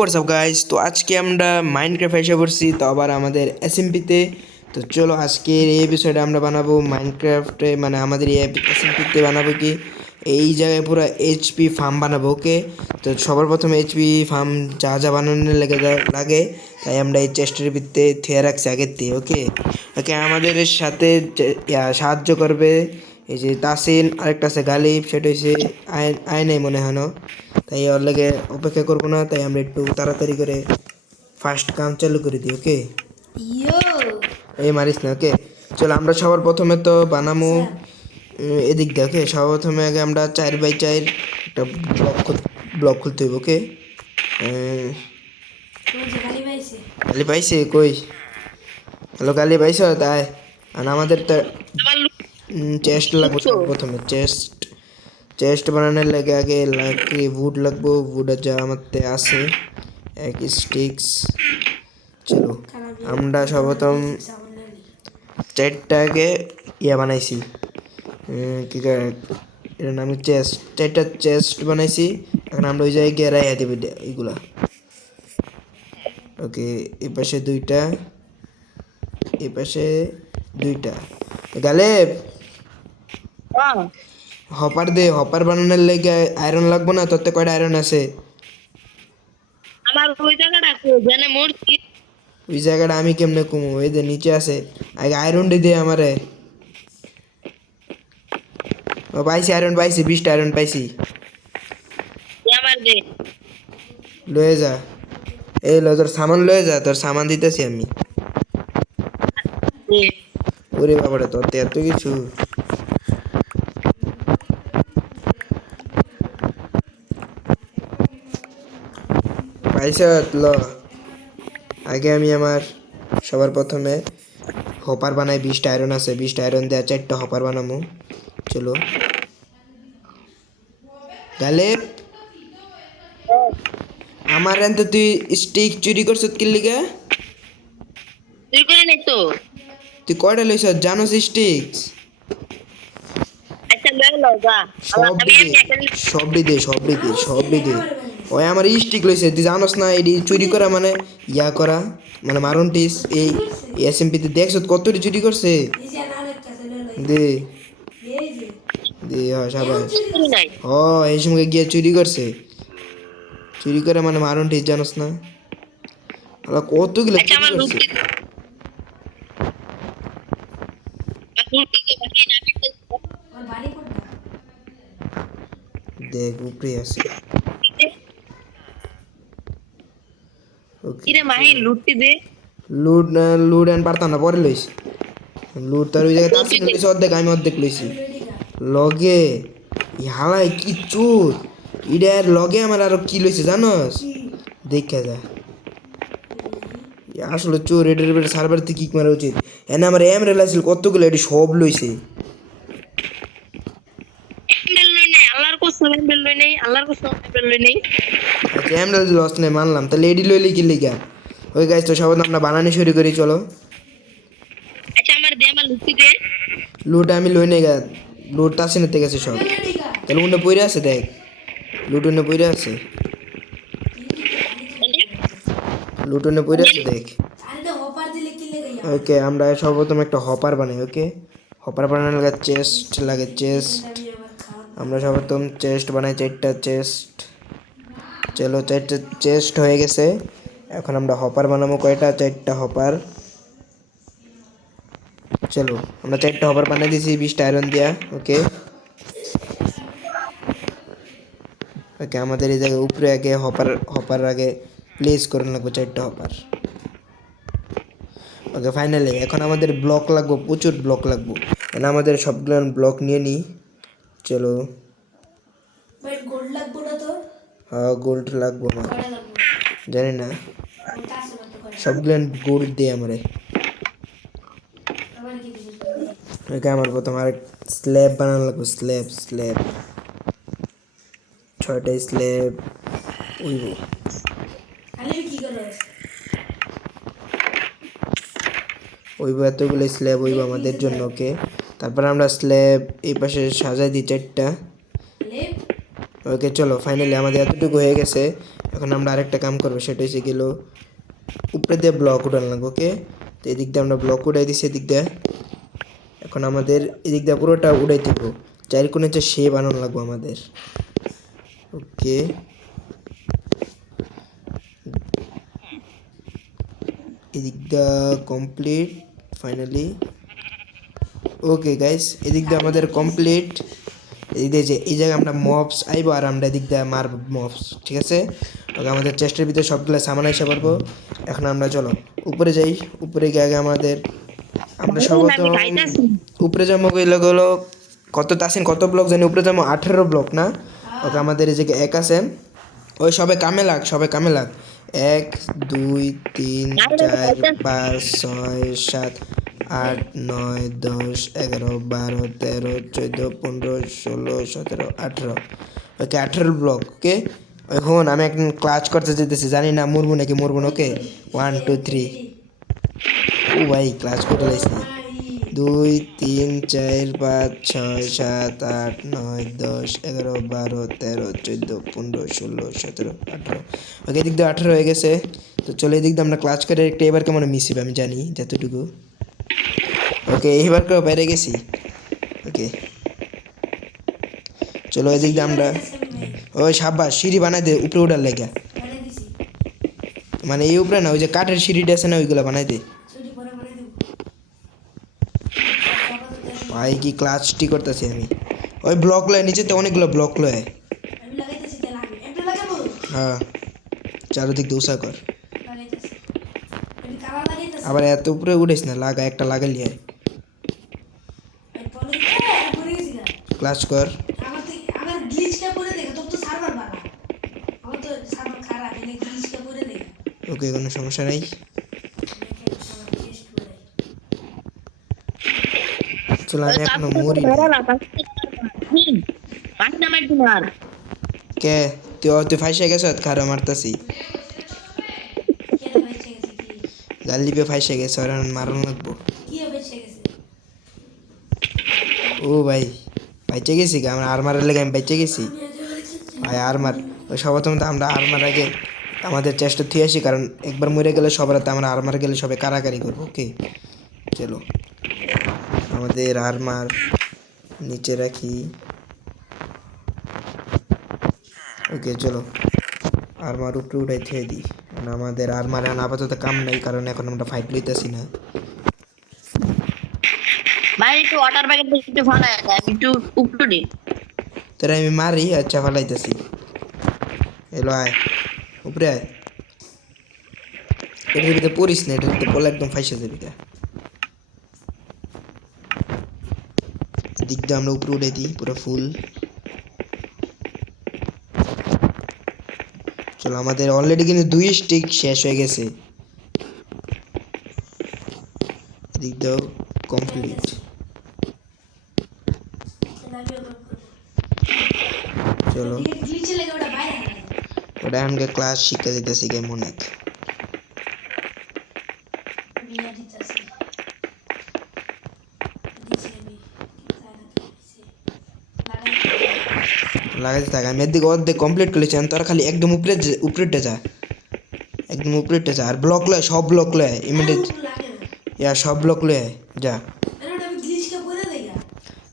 WhatsApp guys, তো আজকে আমরা মাইনক্রাফট এসে পড়ছি, তো আবার আমাদের এসএমপিতে। তো চলো আজকের এই এপিসোডে আমরা বানাবো মাইনক্রাফটে, মানে আমাদের এই এসএমপিতে বানাবো কি এই জায়গায় পুরো এইচপি ফার্ম বানাবো। ওকে, তো সবার প্রথমে এইচপি ফার্ম যা যা বানানোর লাগে তাই আমরা এই চেস্টের ভিত্তিতে থিয়ে রাখছি আগের দিয়ে। ওকে ওকে, আমাদের সাথে সাহায্য করবে এই যে তাসিন, আরেকটা আছে গালিব, সেটা হচ্ছে আইনে মনে হয় না। তাই ওর লাগে অপেক্ষা করবো না, তাই আমরা একটু তাড়াতাড়ি করে ফার্স্ট কাম চালু করে দিই। ওকে, এই মারিস না। ওকে চলো, আমরা সবার প্রথমে তো বানামু এদিক দিয়ে। ওকে, সবার প্রথমে আগে আমরা 4x4 একটা ব্লক খুলতে হইব। ওকে, গালি পাইছে কই? হ্যালো গালি পাইছ? তাই আর আমাদের তো চেস্ট লাগবে সবার প্রথমে। চেস্ট বানানোর লাগে আগে লাগে উড লাগবো। উডের যা আমারতে আছে এক স্টিক্স। চলো আমরা সর্বপ্রথম 4টা আগে বানাইছি, কি এটার নাম চেস্ট। 4টা চেস্ট বানাইছি, এখন আমরা ওই জায়গায় গিয়ে রাইয়া দেবো এইগুলা। ওকে, এ পাশে 2টা, এ পাশে 2টা। গালেব হপার দে, হপার বানানোর লাগে আয়রন লাগবো না? তোর তো কয়টা আয়রন আছে? আমার ওই জায়গাটা জানে মরছি। ওই জায়গাটা আমি কেমনে কমু? ওই যে নিচে আছে, আগে আয়রন দে আমারে। ও পাইছি, আয়রন পাইছি, 20টা আয়রন পাইছি। আমার দে লয়ে যা, এই লো তোর সামান লয়ে যা, তোর সামান দিতেছি আমি। দে। ওরে বাবারে, তোর তো এত কিছু। পাইছ? ল, আগে আমি আমার সবার প্রথমে হপার বানাই। 20টা আয়রন আছে, 20টা আয়রন দেওয়া 4টা হপার বানামু। চলো তাহলে আমার এনতে তুই স্টিক চুরি করছ কি লিগা? তুই করে নে তো। তুই কয়টা লইছ জানোস স্টিক্স? আচ্ছা লয়ে লও যা। সব আমি দিকে, এমনি একটা সব দিকে। ওই আমার স্টিক লইছে, তুই জানোস না এটি চুরি করা মানে করা, মানে মারুন টিস। এই এসএমপিতে দেখছ কতটি চুরি করছে? দে দে, সাবাস। করি নাই। এই সময় গিয়ে চুরি করছে, চুরি করে মানে মারুন টিস, জানোস না? কতগুলো আচ্ছা চুরি আমার করছে। লুটতে লুটতে বাকি না দেখ উপরে আছে। ওকে, কিরে মাহি লুটতে দে। লুট লুট এন পারতাম না, পরে লইছি। লুট তার ওই জায়গায় তাসিন লইছে অর্ধেক, আমি অর্ধেক লইছি। লগে হালায় কি চোর! ইডার লগে আমার আরো কি লইছে জানোস? দেখা যা, আসলে চোর। এটার উপরে সার্ভার থেকে কিক মারা উচিত। এনে আমার এম রেলাইছিল কতগুলো, এটি সব লইছে। এমবেল লই নাই আল্লাহর কসম, এমবেল লই নাই আল্লাহর কসম, এমবেল লই নাই। আচ্ছা এম রেল লস নেই মানলাম, তাহলে এডি লইলে কি লিগা? ওই গাছ তো সবাই আমরা বানানি শুরু করি, চলো। আচ্ছা আমার দে, আমার লুটতে দে। লুট আমি লই নাই গা, লুট তাসিনের থেকে গেছে সব। তাহলে উন্নে পইরে আছে, দেখ লুট উন্নে পইরে আছে, লুট উন্নে পইরে আছে দেখ। ওকে, আমরা সর্বপ্রথম একটা হপার বানাই। ওকে, হপার বানানোর লাগে চেস্ট লাগে, চেস্ট। আমরা সর্বপ্রথম চেস্ট বানাই, 4টা চেস্ট। চলো 4টা চেস্ট হয়ে গেছে, এখন আমরা হপার বানাবো। কয়টা? 4টা হপার। চলো আমরা 4টা হপার বানিয়ে দিয়েছি 20টা আয়রন দিয়া। ওকে ওকে, আমাদের এই জায়গায় উপরে আগে হপার আগে প্লেস করে লাগবো 4টা হপার। ওকে ফাইনালি এখন আমাদের ব্লক লাগবো, প্রচুর ব্লক লাগবো। এখানে আমাদের সবগুলো ব্লক নিয়ে নিই। চলো, হ্যাঁ গোল্ড লাগবো না, জানি না, সবগুলো গোল্ড দিয়ে আমারে। ওকে, আমার প্রথম আর স্ল্যাব বানানো লাগবে। স্ল্যাব 6টা স্ল্যাব উইব। এতগুলো স্ল্যাব হইব আমাদের জন্য। ওকে, তারপর আমরা স্ল্যাব এই পাশে সাজাই দিই 4টা। ওকে চলো ফাইনালি আমাদের এতটুকু হয়ে গেছে। এখন আমরা আরেকটা কাম করবো, সেটা হচ্ছে গেল উপরে দিয়ে ব্লক উঠান লাগবে। ওকে, তো এদিক দিয়ে আমরা ব্লক উঠাই দিছি এদিক দিয়ে। এখন আমাদের এদিক দিয়ে পুরোটা উড়াই দিব, চার কোণে যে সে বানানো লাগবো আমাদের। ওকে, এদিক দিয়ে কমপ্লিট ফাইনালি। ওকে গাইস, এদিক দিয়ে আমাদের কমপ্লিট। এদিক দিয়ে যে এই জায়গায় আমরা মবস আইব আর আমরা এদিক দিয়ে মারব মবস, ঠিক আছে। ওকে, আমাদের চেস্টের ভিতরে সবগুলো সামান এসে পারবো। এখন আমরা চলো উপরে যাই। উপরে গিয়ে আগে আমাদের আমরা আমি সর্বপ্রথম খাইতাছি। উপরে যাবো গেলো কত আছেন, কত ব্লক জানি উপরে যাবো 18 ব্লক না। ওকে, আমাদের এই জায়গায় এক আছেন, ওই সবে কামে লাগ, সবে কামে লাগ। 1 2 3 4 5 6 7 8 9 10 11 12 13 14 15 16 17 18। ওকে, 18 ব্লক। ওকে, এখন আমি এখন ক্লাচ করতে যেতেছি, জানি না মরবো নাকি মরবো না। ওকে, 1 2 3। ও ভাই, ক্লাচ করে লাইছি। 2 3 4 5 6 7 8 9 10 11 12 13 14 15 16 17 18। ওকে, এদিক দিয়ে 18 হয়ে গেছে। তো চলো এদিক দিয়ে আমরা ক্লাচ করে একটা এবার কেমন মিস হবে আমি জানি যতটুকু। ওকে, এইবার কেউ বেড়ে গেছি। ওকে, চলো এদিক দিয়ে আমরা ওই সাব্বাস সিঁড়ি বানাই দে উপরে উঠার লেগে। মানে এই উপরে না, ওই যে কাঠের সিঁড়িটা আছে না, ওইগুলো বানাই দে। ভাই কি ক্লাচটি করতেছি আমি। ওই ব্লক লয় নিচেতে, অনেকগুলো ব্লক লয়। হ্যাঁ, চারোদিক দোসা কর। আবার এত উপরে উঠেছ না, লাগা একটা লাগাইলি হয়। ক্লাচ কর। ওকে, কোনো সমস্যা নেই। চলো আমি এখনো মরি নাই। কে তুই ফাইসে গেছ? খারো মারতাছি, গালিবে ফাইসে গেছ আর মারণ লাগবো। ও ভাই, বাইচে গেছি গা, আমরা আরমারের লেগে আমি বাইচে গেছি ভাই। আরমার ওই সর্বপ্রথম তো আমরা আরমার আগে আমাদের চেষ্টা থুয়ে আসি, কারণ একবার মরে গেলে সবার তো আমরা আরমার গেলে সবাই কারাকারি করবো। ওকে চলো, আমাদের আরমার নিচে রাখি। ওকে চলো, আরমার উপরে উঠাই থুয়ে দিই। আমাদের আরমার এখন আপাতত কাম নাই, কারণ এখন আমরা ফাইট লইতেছি না। ভাই একটু ওয়াটার প্যাকেট একটু ফাটায় দেয়, আমি একটু উপরে তোরা আমি মারি, আচ্ছা ফালাইতেছি। এলো আয়, উপরে আয়। এটার ভিতরে পড়িস না, এটার ভিতরে পড়লে একদম ফাইসে যাবি গা। দিক দিয়ে আমরা উপরে উঠে দিই পুরো ফুল। চলো, আমাদের অলরেডি কিন্তু 2 স্টিক শেষ হয়ে গেছে। দিক দাও কমপ্লিট। চলো, ওটা আমাকে ক্লাস শিক্ষা দিতেছি কেমন এক। লাগাইতে থাক, আমি এর দিকে অর্ধেক কমপ্লিট করেছি। তোরা খালি একদম উপরেটা যা, একদম উপরেটা যা। আর ব্লক লয়, সব ব্লক লয় ইমিডিয়েট, ইয়া সব ব্লক লয় যা।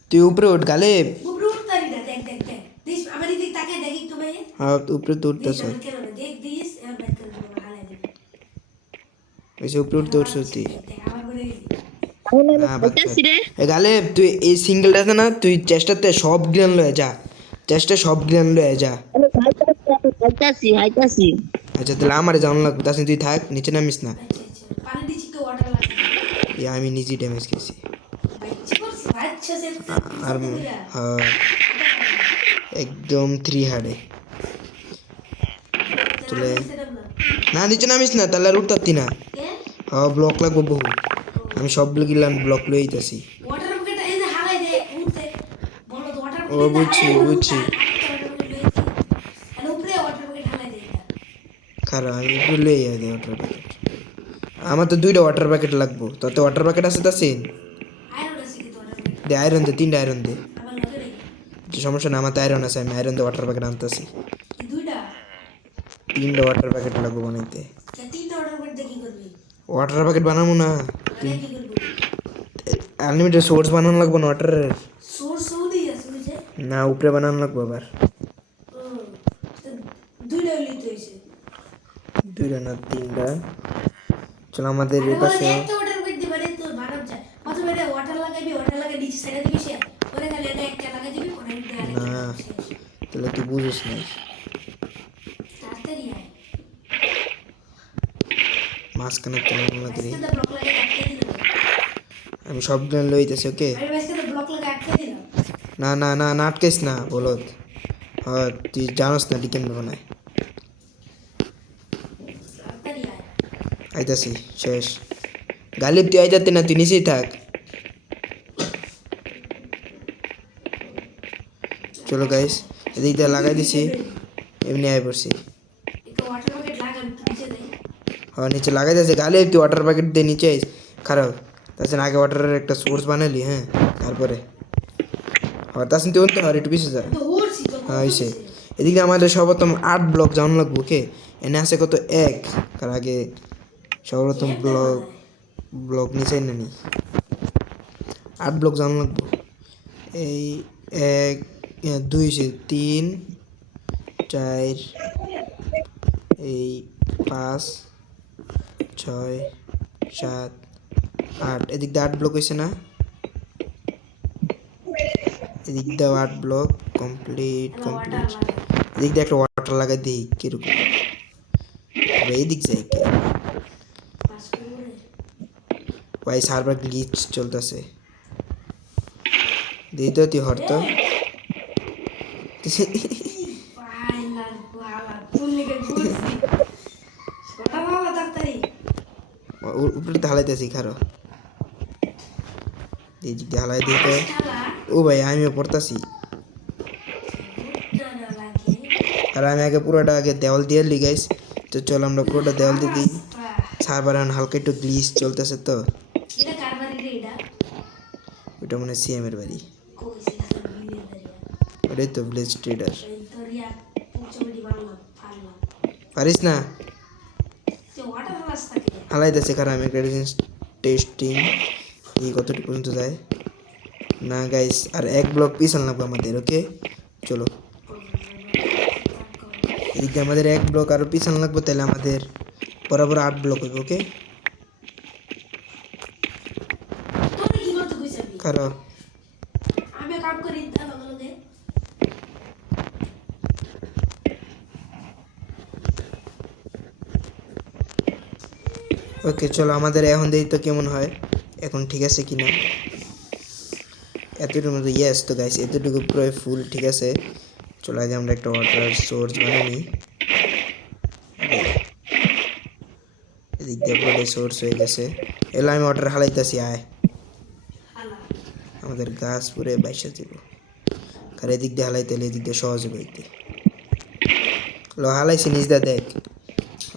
তুই উপরে উঠ গালে। হ্যাঁ, উপরে তো উঠতেছ, ওই উপরে উঠতে উঠছ তুই। না বাচ্চা গালে, তুই এই সিঙ্গেলটা আছে না, তুই চেষ্টাতে সব গ্রেন লয়ে যা, চেষ্টা সব গ্রেন লয়ে যা। হাইতাছি। আচ্ছা তাহলে আমারে জানা লাগবে, তাছাড়া তুই থাক, নিচে নামিস না। ইয়া আমি নিজেই ড্যামেজ খেয়েছি। আর হ্যাঁ, একদম 3 হার্ডে চলে। না নিচে নামিস না, তাহলে আর উঠতারতি না। হ্যাঁ, ব্লক লাগবো বহু। আমি সব ব্লক লইতেছি। ও বুঝছি বুঝছি, খারাপ আমি উপরে লই যাই ওয়াটার প্যাকেট। আমার তো 2টা ওয়াটার প্যাকেট লাগবো। তোতে ওয়াটার প্যাকেট আছে? তা সেন দে, আয়রন দে, 3টা আয়রন দে। সমস্যা না, আমার তো আয়রন আছে, আমি আয়রন দিয়ে ওয়াটার প্যাকেট আনতেছি। দুইটা 3টা ওয়াটার প্যাকেট লাগবে বানাইতে। তিনটা অর্ডার করতে কি করবি ওয়াটার প্যাকেট বানাবো না, মানে কি করবি আনলিমিটেড সোর্স বানানো লাগবে না ওয়াটারের। সোর্স সৌদি আছে বুঝে না, উপরে বানানো লাগবে আবার। ও তো দুইটা লিতে হইছে 2টা না 3টা। চলো আমাদের আরে এই বলে পাশে একটা অর্ডার করতে পারে তো বানাব যায় প্রথমে এটা ওয়াটার লাগাইবি ওয়াটার লাগাই নিচে সাইডে দিবি সে পরে খালি এটা একটা লাগাই দিবি পরে এটা আরেকটা না, তাহলে তুই বুঝিস না। তাড়াতাড়ি আয় মাঝখানে একটা বানানো করি। আজকে তো ব্লক লাগাই আটকে দিলাম আমি সব লইতেছি, ওকে? আরে আজকে তো ব্লক লাগাই আটকে দিলাম না না না, না আটকাইস না বলত। হ্যাঁ, তুই জানোস না ডিকেন বানায়। তাড়াতাড়ি আয় আইতাছি, শেষ। গালিব তুই আইতাতে না, তুই নিচেই থাক। চলো গাইস, এদিক দিয়ে লাগাই দিছি, এমনি আয় পড়ছি। একটু ওয়াটার প্যাকেট লাগান নিচে দেই হ্যাঁ, নিচে লাগাই দিয়েছে। গালিব তুই ওয়াটার প্যাকেট দিয়ে নিচে আইস। খারাপ, তাছাড়া আগে ওয়াটারের একটা সোর্স বানালি, হ্যাঁ, তারপরে হ্যাঁ তাছাড়া তুই অন্ত আর একটু পিছিয়ে যা। তো ওরছি তো হ্যাঁ হয়েছে। এদিকে আমাদের সর্বপ্রথম 8 ব্লক জানানো লাগবো, ওকে? এনে আছে কত 1, তার আগে সর্বপ্রথম ব্লক নিচে না নি 8 ব্লক জানানো লাগবো। এই 1 2 3 4 এই 5 6 7 8, এদিক দিয়ে 8 ব্লক হয়েছে না? এদিক দিয়ে 8 ব্লক কমপ্লিট। এদিক দিয়ে একটা ওয়াটার লাগাই দিই কিরকম। এই দিক যাই কে ভাই, সার্ভার গ্লিচ চলতেছে। দিই তো তুই হর তো। ফাইনাল বাবা ফুল লিখে ঘুরছি ওটা বাবা তাড়াতাড়ি উপরে তো হালাইতেছি, খারো দিক দিয়ে হালাই দিই তো। শালা ও ভাই, আমিও পড়তাছি। না না লাগে আর আমি আগে পুরোটা আগে দেওয়াল দিয়ে লিগাইস। তো চল আমরা পুরোটা দেওয়াল দিয়ে দিই। সার্ভার এখন হালকা একটু গ্লিচ চলতেছে তো। এটা কারবারি রে এটা ওইটা মনে হয় সিএম এর বাড়ি। কইছে বিলে দাঁড়িয়া ওটাই তো ভিলেজ ট্রেডার। এই তোরিয়া পুচমড়ি বাংলা ফাললা পারিস না? তো ওয়াটার রাস্তা কে হালাইতেছে, খারাপ আমি একটা টেস্টিং এই কতটুকু পর্যন্ত যায় না গাইস। আর 1 ব্লক পিছন লাগবে আমাদের, ওকে? চলো এদিকে আমাদের 1 ব্লক আরো পিছন লাগবে, তাহলে আমাদের বরাবর 8 ব্লক হইব, ওকে? তোর কি করতে কইছে খারাপ আমি কাম করি দাও লগে ওকে, চলো আমাদের এখন দেখি তো কেমন হয়, এখন ঠিক আছে কি না। এতটুকুর মতো ইয়েস। তো গাইস এতটুকু পুরো ফুল ঠিক আছে। চলো আগে আমরা একটা ওয়াটার সোর্স বানিয়ে নিই। এদিক দিয়ে পুরো সোর্স হয়ে গেছে। এলো আমি ওয়াটার হালাইতেছি, আয়। হালা আমাদের গাছ পুরে বাইসা দিব। আর এদিক দিয়ে হালাইতে হলে এদিক দিয়ে সহজ হইতে লো হালাইছি নিজ দা দেখ।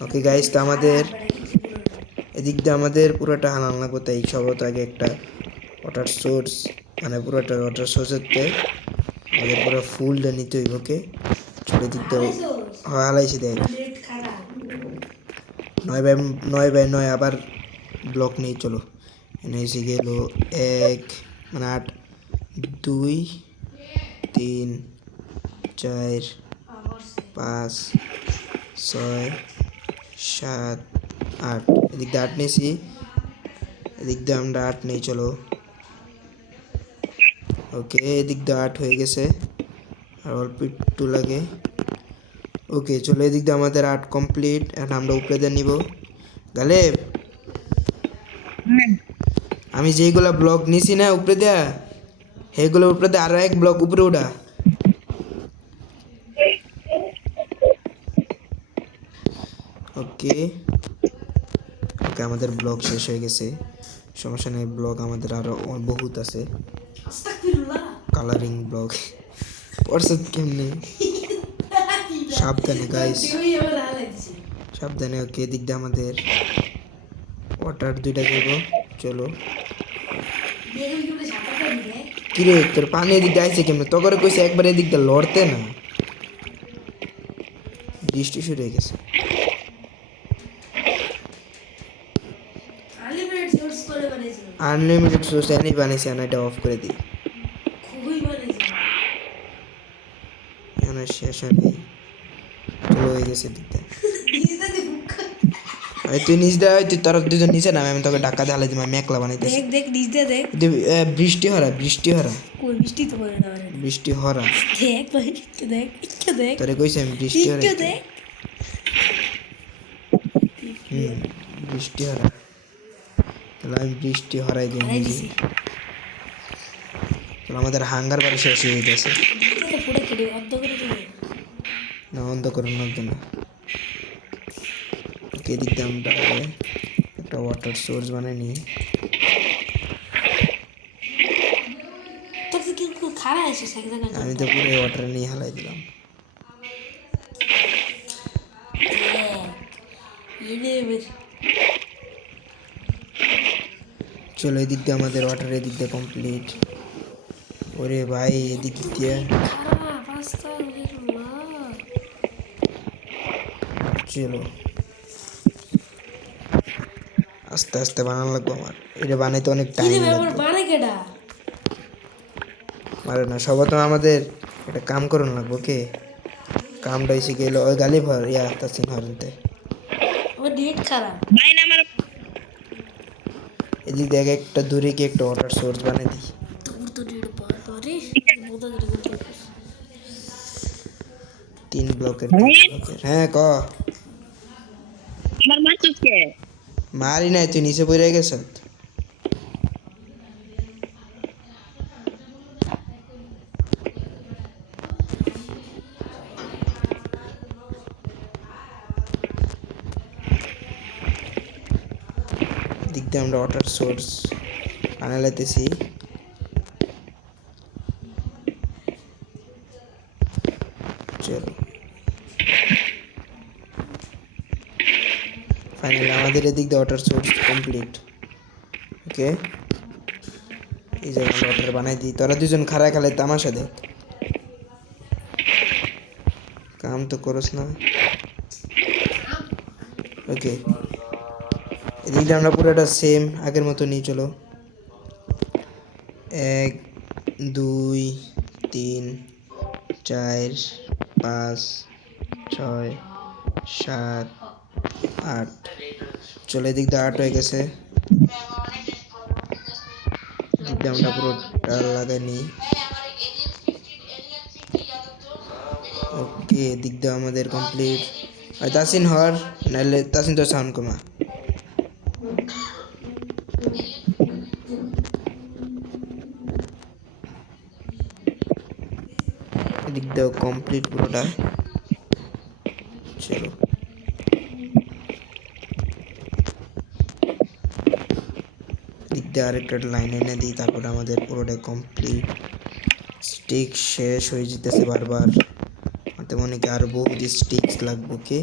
ওকে গাইস, তো আমাদের এদিক দিয়ে আমাদের পুরোটা হালান লাগবে, তাই সবত আগে একটা ওয়াটার সোর্স মানে পুরোটা ওয়াটার সোর্সের আমাদের পুরো ফুলটা নিতে হইব, ওকে? চলে দিক দিয়ে হালাইছি দেখ। নেট খারাপ 9 বাই 9 আবার ব্লক নেই। চলো এনে এসে গেল 1 মানে 8 2 3 4 5 6 7 8, এদিক দিয়ে 8 নিয়েছি, এদিক দিয়ে আমরা 8 নেই। চলো ওকে, এদিক দিয়ে 8 হয়ে গেছে, আর অল্প একটু লাগে। ওকে চলো, এদিক দিয়ে আমাদের 8 কমপ্লিট। এখন আমরা উপরে দিয়ে নিব। গালেব, আমি যেইগুলা ব্লক নিছি না উপরে দেয়া, সেইগুলো উপরে দিয়ে আরো 1 ব্লক উপরে উঠা। ওকে ওকে, আমাদের ব্লক শেষ হয়ে গেছে, সমস্যা নেই। ব্লক আমাদের আরো বহুত আছে, আস্তাগফিরুল্লাহ কালারিং ব্লক। পড়ছত কেমনে? সাবধানে গাইস, তুই আমার হালাইছি সাবধানে। ওকে, এদিক দিয়ে আমাদের ওয়াটার 2টা দেব। চলো দেখুন কি সাঁতার দিবে কিরে তোর পানি এদিক দিয়ে আইছে কেমন তখন কইছে একবার এদিক দিয়ে লড়তে না বৃষ্টি শুরু হয়ে গেছে আনলিমিটেড সোর্স করে বানিয়েছিল আনলিমিটেড সোর্স এনে বানিয়েছে না এটা অফ করে দিই খুবই বানিয়েছিল এখানে শেষ হয় নেই চলো হয়ে গেছে দিক দিয়ে নিজে দিয়ে বুক আরে তুই নিচ দেয় তুই তোর দুজন নিচে নামে আমি তোকে ডাক্কা দিয়ে দিই আমি একলা বানাইতেছি দেখ দেখ নিজ দিয়ে দেখ বৃষ্টি হরা কই বৃষ্টি তো পড়ে না মানে বৃষ্টি হরা দেখ ভাই একটু দেখ একটু দেখ তোরে কইছি আমি বৃষ্টি হরা একটু দেখ বৃষ্টি হরা তাহলে আমি বৃষ্টি হরাই দিই আরে নিজে দিছি তাহলে আমাদের হাঙ্গার বাড়ি শেষ হয়ে গেছে এটা পুরো কেটে অর্ধ করে দিবে না অন্ধ করুন না ওকে দিক দিয়ে আমরা একটা ওয়াটার সোর্স বানাই নিই তোর কি খারাপ আছে এক জায়গায় আমি তো পুরো ওয়াটার নিয়ে হালাই দিলাম ইনে চলো এদিক দিয়ে আমাদের ওয়াটার এদিক দিয়ে কমপ্লিট ওরে ভাই এদিক দিয়ে খারাপ রাস্তা না চলো আস্তে আস্তে বানানো লাগবে আমার এটা বানাইতে অনেক কি টাইম রে আমার লাগবে বাড়ি কেডা আরে না সবাই আমাদের একটা কাম করুন লাগবে ওকে কামটা এসে গেল ওই গালি ভর ইয়া তাসিন হরতে আমার নেট খারাপ ভাই না আমার এদিক দিয়ে একটা দূরে কি একটা ওয়াটার সোর্স বানাই দিই তোর তো নেট পার রে বোঝা করে 3 ব্লকের হ্যাঁ ক আমার মা চুপকে মারি নাই তুই নিচে পড়ে গেছ দিক দিয়ে আমরা ওয়াটার সোর্স বানাইতেছি চলো ফাইনালি আমাদের এদিক দিয়ে ওয়াটার সোর্স কমপ্লিট ওকে এই জায়গায় ওয়াটার বানাই দিই তোরা দুজন খাড়া খেলে তামাশা দেখ কাম তো করস না ওকে এদিক দিয়ে আমরা পুরোটা সেম আগের মতো নিয়ে চলো 1 2 3 4 5 6 7 8 চলো এদিক দিয়ে 8 হয়ে গেছে এদিক দিয়ে আমরা পুরোটা লাগাই নিই ওকে এদিক দিয়ে আমাদের কমপ্লিট আর তাসিন হর নাহলে তাসিন তো সাউন্ড কমা এদিক দিয়ে কমপ্লিট পুরোটা চলো দিক দিয়ে আরেকটা লাইন এনে দিই তারপরে আমাদের পুরোটা কমপ্লিট স্টিক শেষ হয়ে যেতেছে বারবার হাতে মনে কি আর বহুত স্টিক্স লাগবে কি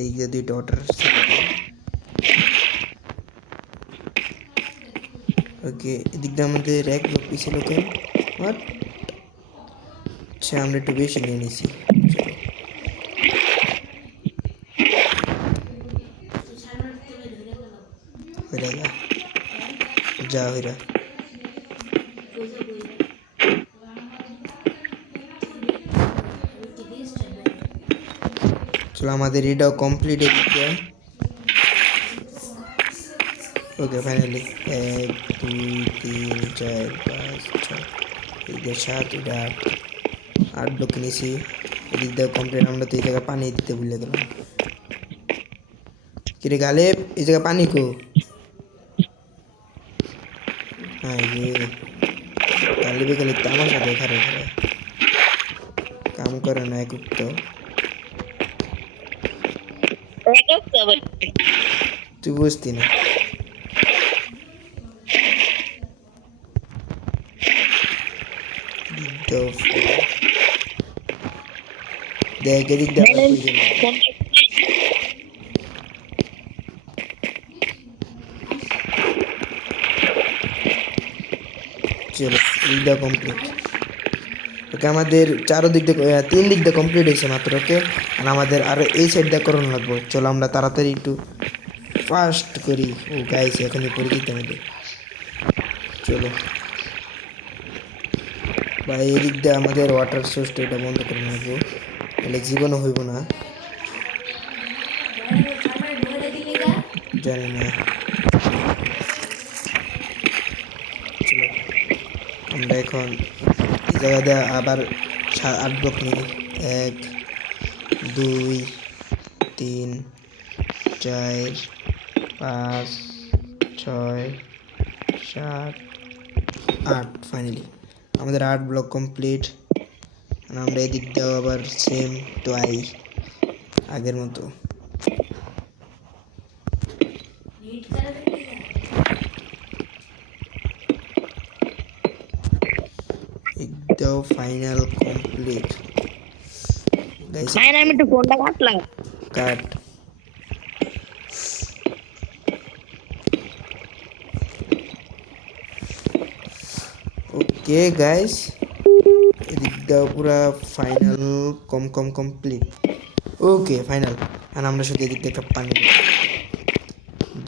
এই যে দুইটা ওয়াটার ওকে এদিক দিয়ে আমাদের এক লোক পিছিয়ে লোকের হোয়াট আচ্ছা আমরা একটু বেশি নিয়ে নিছি হইরা যা হইরা চলো আমাদের এটাও কমপ্লিট হয়ে ওকে ফাইনালি 1 2 3 4 5 6 এই যে 7 এটা 8 ব্লক নিয়েছি এদিক দিয়ে কমপ্লিট আমরা তো এই জায়গায় পানি দিতে ভুলে গেলাম কিরে গালে এই জায়গায় পানি কো হ্যাঁ ये গালে বেগালে তামাশা দেখা রে কাম করে না এক তো তুই বুঝতি না দেখ এদিক চলো এদিক দিয়ে কমপ্লিট। ওকে আমাদের চারোদিক দিয়ে 3 দিক দিয়ে কমপ্লিট হয়েছে মাত্র। ওকে আর আমাদের আরও এই সাইড দিয়ে করানো লাগবো। চলো আমরা তাড়াতাড়ি একটু ফাস্ট করি। ও গাইছে এখনই পরে যেতে হবে। চলো বা এদিক দিয়ে আমাদের ওয়াটার সোর্সটা এটা বন্ধ করে নেবো, তাহলে জীবনও হইব না। সামনে ঢোকাটা কি লিগা জানি না। চলো আমরা এখন এই জায়গা দিয়ে আবার 8 ব্লক নিই। 1 2 3 4 5 6 7 8 ফাইনালি আমাদের 8 ব্লক কমপ্লিট। আর আমরা এদিক দিয়েও আবার সেম টুয়াই আগের মতো। নেট চালাতে লিগা একদম ফাইনাল কমপ্লিট গাইস। ভাই আমি একটু ফোনটা কাটলাম। কাট। ওকে গাইস এদিক দাও পুরা ফাইনাল কমপ্লিট। ওকে ফাইনাল। আর আমরা শুধু এদিক দিয়ে একটা পানি নেব,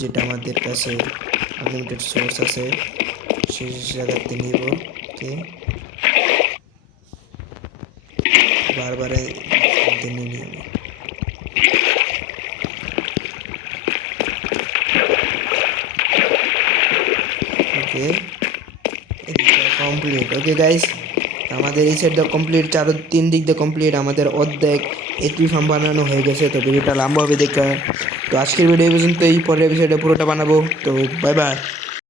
যেটা আমাদের কাছে আনলিমিটেড সোর্স আছে সেই জায়গাতে নিব। ওকে বারবারে নিয়ে নিই আমি। ওকে কমপ্লিট। ওকে গাইস আমাদের এই সাইডটা কমপ্লিট, 3 দিক দিয়ে কমপ্লিট। আমাদের অর্ধেক এপি ফার্ম বানানো হয়ে গেছে। তো ভিডিওটা লম্বা হবে দেখা। তো আজকের ভিডিও পর্যন্ত, এই পরের বিষয়টা পুরোটা বানাবো। তো বাই বাই।